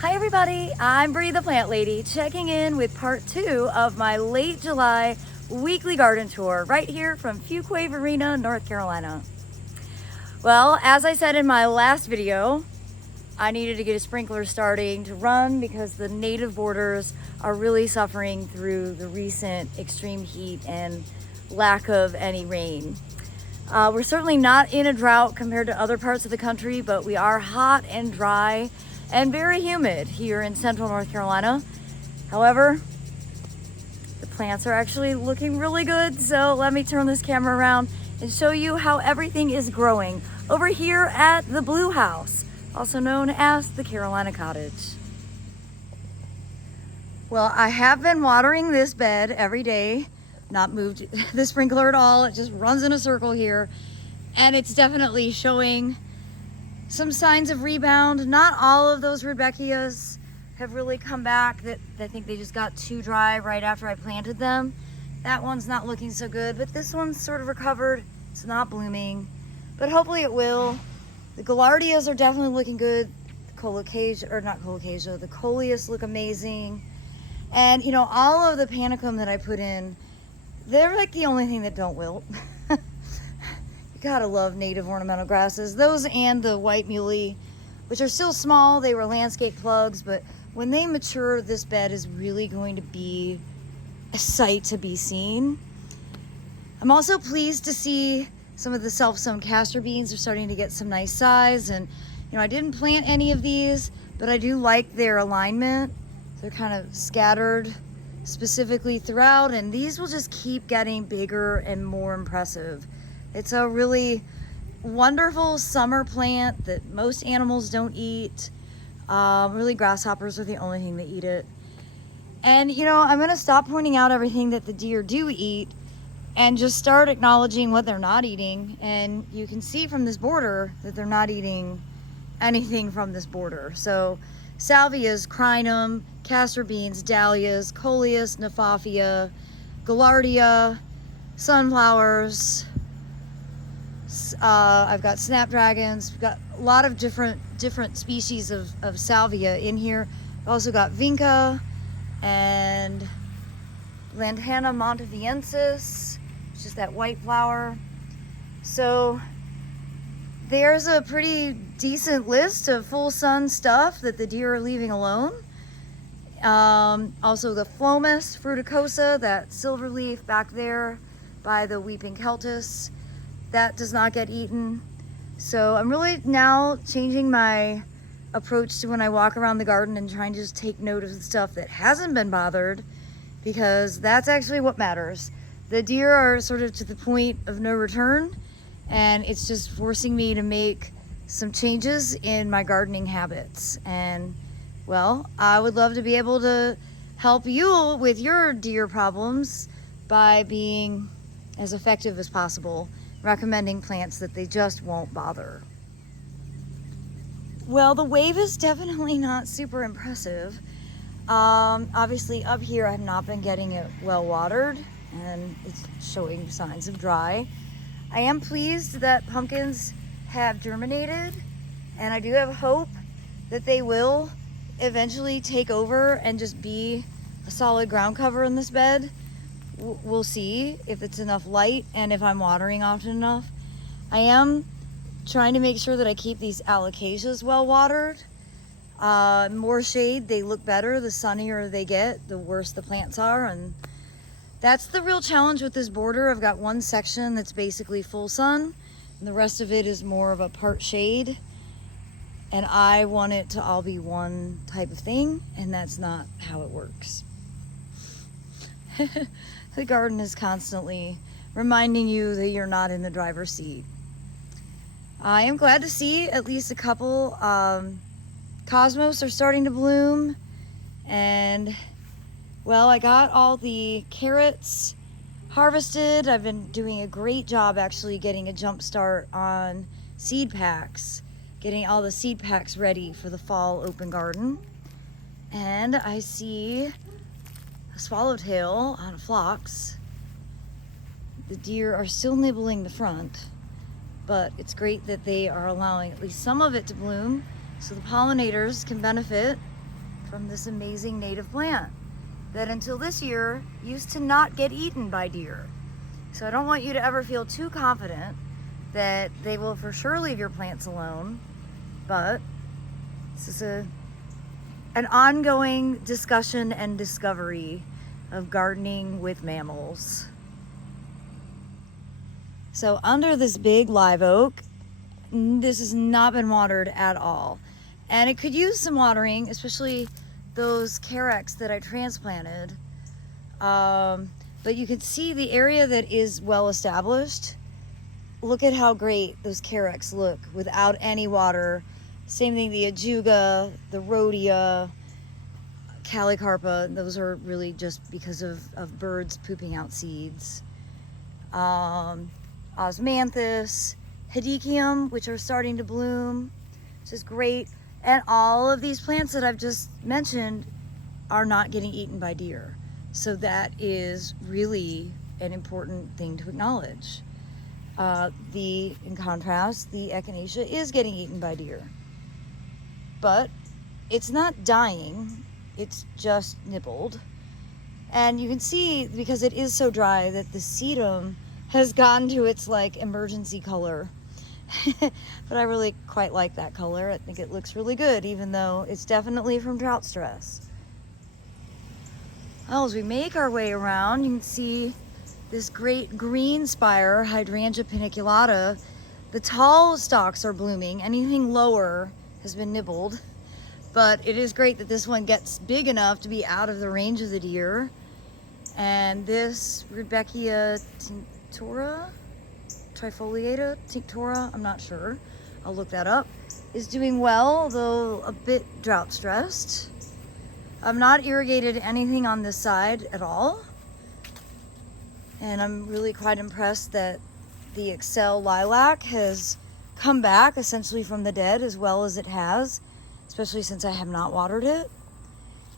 Hi everybody, I'm Bree the Plant Lady, checking in with part 2 of my late July weekly garden tour right here from Fuquay Arena, North Carolina. Well, as I said in my last video, I needed to get a sprinkler starting to run because the native borders are really suffering through the recent extreme heat and lack of any rain. We're certainly not in a drought compared to other parts of the country, but we are hot and dry and very humid here in central North Carolina. However, the plants are actually looking really good, so let me turn this camera around and show you how everything is growing over here at the Blue House, also known as the Carolina Cottage. Well, I have been watering this bed every day, not moved the sprinkler at all. It just runs in a circle here, and it's definitely showing some signs of rebound. Not all of those rudbeckias have really come back. I think they just got too dry right after I planted them. That one's not looking so good, but this one's sort of recovered. It's not blooming, but hopefully it will. The gaillardias are definitely looking good. The the coleus look amazing. And you know, all of the panicum that I put in, they're like the only thing that don't wilt. You gotta love native ornamental grasses. Those and the white muley, which are still small. They were landscape plugs, but when they mature, this bed is really going to be a sight to be seen. I'm also pleased to see some of the self-sown castor beans are starting to get some nice size. And you know, I didn't plant any of these, but I do like their alignment. They're kind of scattered specifically throughout, and these will just keep getting bigger and more impressive. It's a really wonderful summer plant that most animals don't eat. Really, grasshoppers are the only thing that eat it. And you know, I'm gonna stop pointing out everything that the deer do eat and just start acknowledging what they're not eating. And you can see from this border that they're not eating anything from this border. So salvias, crinum, castor beans, dahlias, coleus, nephofia, gaillardia, sunflowers. I've got snapdragons. We've got a lot of different species of salvia in here. I've also got vinca and lantana monteviensis, which is that white flower. So there's a pretty decent list of full sun stuff that the deer are leaving alone. Also the phlomis fruticosa, that silver leaf back there by the weeping celtis, that does not get eaten. So I'm really now changing my approach to when I walk around the garden and trying to just take note of the stuff that hasn't been bothered, because that's actually what matters. The deer are sort of to the point of no return, and it's just forcing me to make some changes in my gardening habits. And well, I would love to be able to help you with your deer problems by being as effective as possible, recommending plants that they just won't bother. Well, the wave is definitely not super impressive. Obviously up here I have not been getting it well watered, and it's showing signs of dry. I am pleased that pumpkins have germinated, and I do have hope that they will eventually take over and just be a solid ground cover in this bed. We'll see if it's enough light and if I'm watering often enough. I am trying to make sure that I keep these alocasias well watered. More shade, they look better. The sunnier they get, the worse the plants are. And that's the real challenge with this border. I've got one section that's basically full sun, and the rest of it is more of a part shade. And I want it to all be one type of thing, and that's not how it works. The garden is constantly reminding you that you're not in the driver's seat. I am glad to see at least a couple cosmos are starting to bloom. And well, I got all the carrots harvested. I've been doing a great job actually getting a jump start on seed packs, getting all the seed packs ready for the fall open garden. And I see a swallowtail on a phlox. The deer are still nibbling the front, but it's great that they are allowing at least some of it to bloom so the pollinators can benefit. from this amazing native plant that until this year used to not get eaten by deer. So I don't want you to ever feel too confident that they will for sure leave your plants alone, but this is an ongoing discussion and discovery of gardening with mammals. So under this big live oak, this has not been watered at all. And it could use some watering, especially those carex that I transplanted. But you can see the area that is well established. Look at how great those carex look without any water. Same thing, the ajuga, the rhodia, calicarpa, those are really just because of birds pooping out seeds. Osmanthus, hedychium, which are starting to bloom, which is great. And all of these plants that I've just mentioned are not getting eaten by deer. So that is really an important thing to acknowledge. In contrast, the echinacea is getting eaten by deer. But it's not dying, it's just nibbled. And you can see, because it is so dry, that the sedum has gotten to its like emergency color. But I really quite like that color. I think it looks really good, even though it's definitely from drought stress. Well, as we make our way around, you can see this great green spire, Hydrangea paniculata. The tall stalks are blooming. Anything lower has been nibbled. But it is great that this one gets big enough to be out of the range of the deer. And this Rudbeckia tinctora, trifoliata tinctora, I'm not sure. I'll look that up. Is doing well, though a bit drought stressed. I've not irrigated anything on this side at all. And I'm really quite impressed that the Excel lilac has come back essentially from the dead as well as it has, especially since I have not watered it.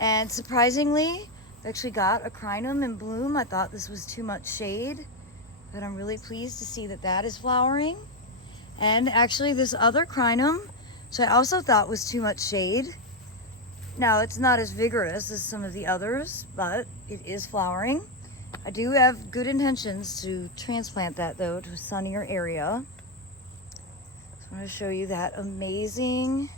And surprisingly, I've actually got a crinum in bloom. I thought this was too much shade, but I'm really pleased to see that that is flowering. And actually this other crinum, which I also thought was too much shade. Now it's not as vigorous as some of the others, but it is flowering. I do have good intentions to transplant that though to a sunnier area. So I'm going to show you that amazing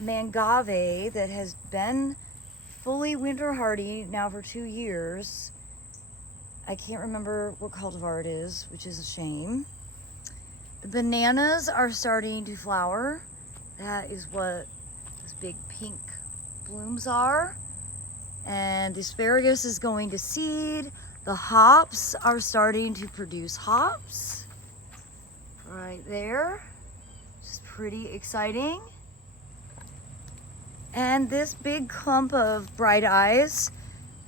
mangave that has been fully winter hardy now for 2 years. I can't remember what cultivar it is, which is a shame. The bananas are starting to flower. That is what those big pink blooms are. And the asparagus is going to seed. The hops are starting to produce hops right there, which is pretty exciting. And this big clump of bright eyes,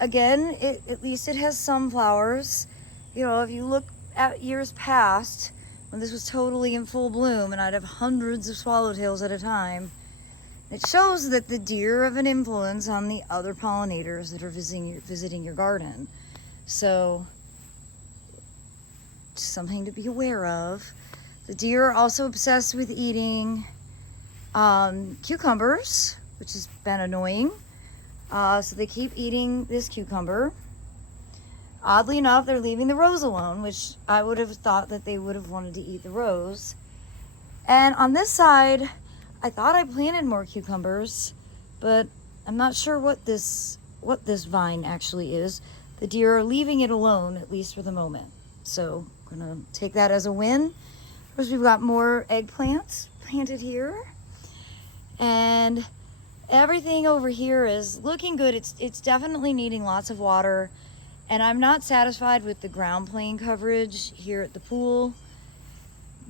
again, at least it has some flowers. You know, if you look at years past, when this was totally in full bloom and I'd have hundreds of swallowtails at a time, it shows that the deer have an influence on the other pollinators that are visiting your garden. So, just something to be aware of. The deer are also obsessed with eating cucumbers, which has been annoying. So they keep eating this cucumber. Oddly enough, they're leaving the rose alone, which I would have thought that they would have wanted to eat the rose. And on this side, I thought I planted more cucumbers, but I'm not sure what this vine actually is. The deer are leaving it alone, at least for the moment. So I'm gonna take that as a win. Of course, we've got more eggplants planted here. And everything over here is looking good. It's definitely needing lots of water. And I'm not satisfied with the ground plane coverage here at the pool.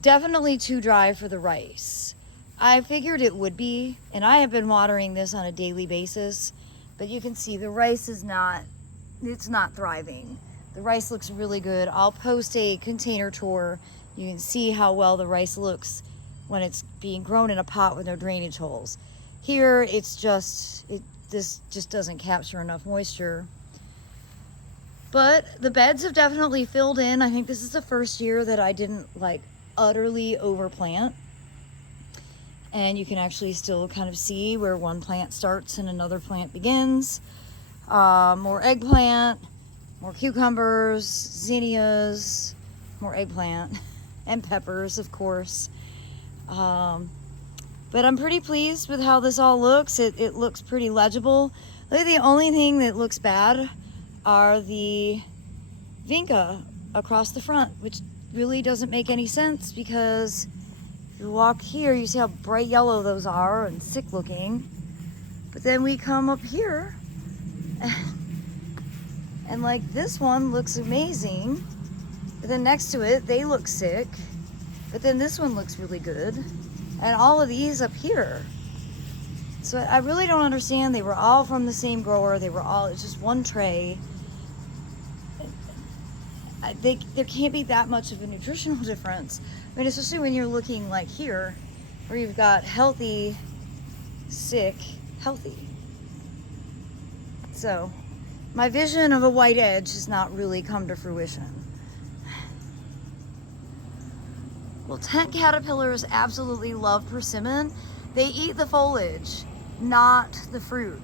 Definitely too dry for the rice. I figured it would be, and I have been watering this on a daily basis, but you can see the rice is it's not thriving. The rice looks really good. I'll post a container tour. You can see how well the rice looks when it's being grown in a pot with no drainage holes. Here, this just doesn't capture enough moisture. But the beds have definitely filled in. I think this is the first year that I didn't utterly overplant. and you can actually still kind of see where one plant starts and another plant begins. More eggplant, more cucumbers, zinnias, more eggplant, and peppers, of course. But I'm pretty pleased with how this all looks. It looks pretty legible. The only thing that looks bad are the vinca across the front, which really doesn't make any sense, because if you walk here, you see how bright yellow those are and sick looking. But then we come up here and like this one looks amazing, but then next to it they look sick, but then this one looks really good, and all of these up here. So I really don't understand. They were all from the same grower. They were all, it's just one tray. There can't be that much of a nutritional difference. I mean, especially when you're looking like here, where you've got healthy, sick, healthy. So my vision of a white edge has not really come to fruition. Well, tent caterpillars absolutely love persimmon. They eat the foliage, not the fruit.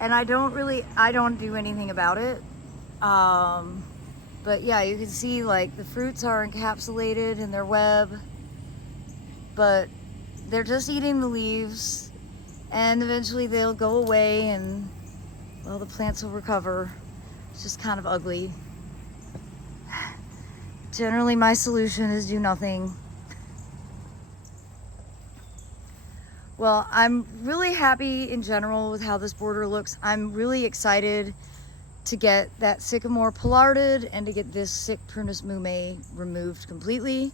And I don't do anything about it. But yeah, you can see like the fruits are encapsulated in their web, but they're just eating the leaves, and eventually they'll go away and, well, the plants will recover. It's just kind of ugly. Generally, my solution is do nothing. Well, I'm really happy in general with how this border looks. I'm really excited to get that sycamore pollarded and to get this sick Prunus mume removed completely.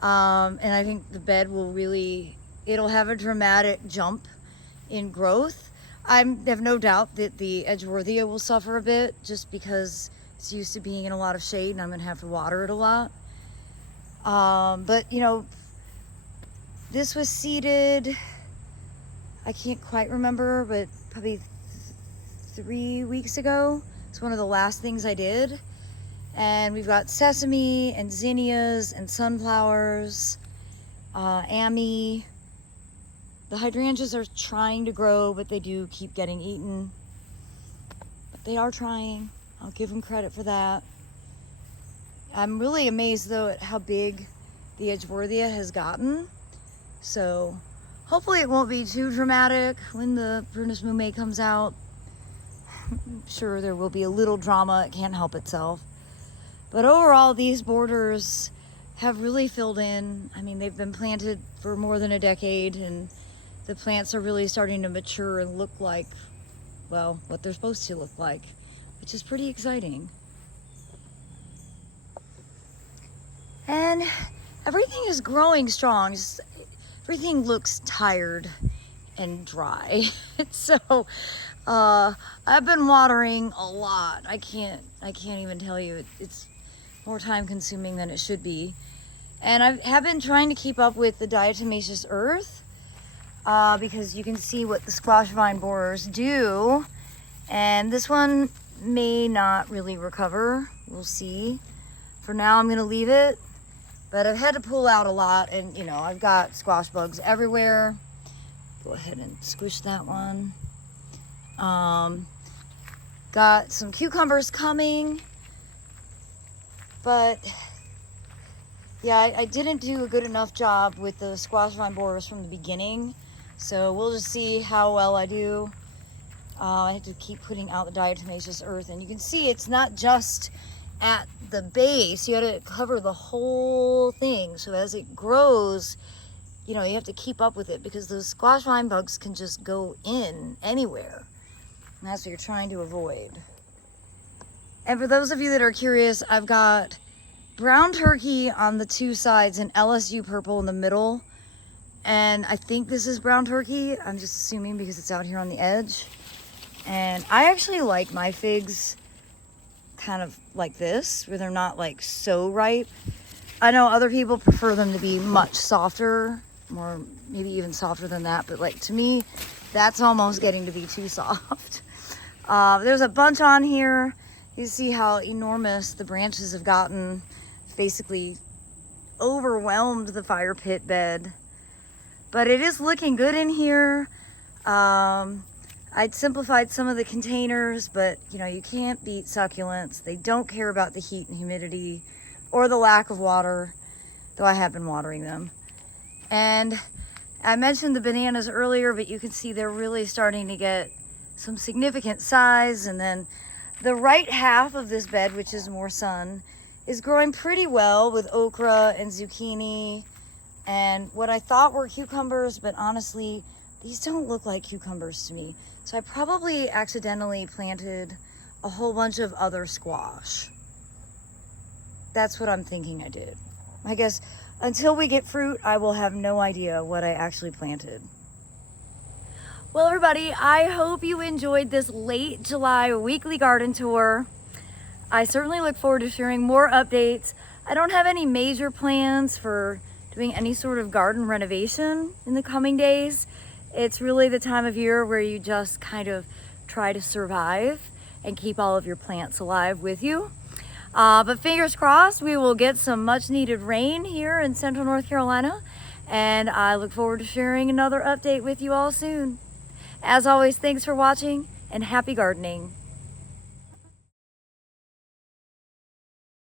And I think the bed will really, it'll have a dramatic jump in growth. I have no doubt that the Edgeworthia will suffer a bit, just because it's used to being in a lot of shade and I'm gonna have to water it a lot. But you know, this was seeded, I can't quite remember, but probably 3 weeks ago. It's one of the last things I did. And we've got sesame and zinnias and sunflowers, ammi. The hydrangeas are trying to grow, but they do keep getting eaten. But they are trying. I'll give them credit for that. I'm really amazed though at how big the Edgeworthia has gotten. So hopefully it won't be too dramatic when the Prunus mume comes out. I'm sure there will be a little drama, it can't help itself. But overall, these borders have really filled in. I mean, they've been planted for more than a decade, and the plants are really starting to mature and look like, well, what they're supposed to look like, which is pretty exciting. And everything is growing strong. Just, everything looks tired and dry. So I've been watering a lot. I can't even tell you. It's more time consuming than it should be. And I have been trying to keep up with the diatomaceous earth because you can see what the squash vine borers do. And this one may not really recover. We'll see. For now, I'm gonna leave it. But I've had to pull out a lot, and you know, I've got squash bugs everywhere. Go ahead and squish that one. Got some cucumbers coming, but yeah, I didn't do a good enough job with the squash vine borers from the beginning, so we'll just see how well I do. I have to keep putting out the diatomaceous earth, and you can see it's not just at the base. You got to cover the whole thing, so as it grows, you know, you have to keep up with it, because those squash vine bugs can just go in anywhere. And that's what you're trying to avoid. And for those of you that are curious, I've got brown turkey on the two sides and LSU purple in the middle. And I think this is brown turkey. I'm just assuming because it's out here on the edge. And I actually like my figs kind of like this, where they're not like so ripe. I know other people prefer them to be much softer, or maybe even softer than that, but like to me, that's almost getting to be too soft. There's a bunch on here. You see how enormous the branches have gotten, basically overwhelmed the fire pit bed. but it is looking good in here. I'd simplified some of the containers, but you know, you can't beat succulents. They don't care about the heat and humidity or the lack of water, though I have been watering them. And I mentioned the bananas earlier, but you can see they're really starting to get some significant size. And then the right half of this bed, which is more sun, is growing pretty well with okra and zucchini and what I thought were cucumbers, but honestly, these don't look like cucumbers to me. So I probably accidentally planted a whole bunch of other squash. That's what I'm thinking I did. I guess until we get fruit, I will have no idea what I actually planted. Well, everybody, I hope you enjoyed this late July weekly garden tour. I certainly look forward to sharing more updates. I don't have any major plans for doing any sort of garden renovation in the coming days. It's really the time of year where you just kind of try to survive and keep all of your plants alive with you. But fingers crossed, we will get some much needed rain here in central North Carolina. And I look forward to sharing another update with you all soon. As always, thanks for watching and happy gardening.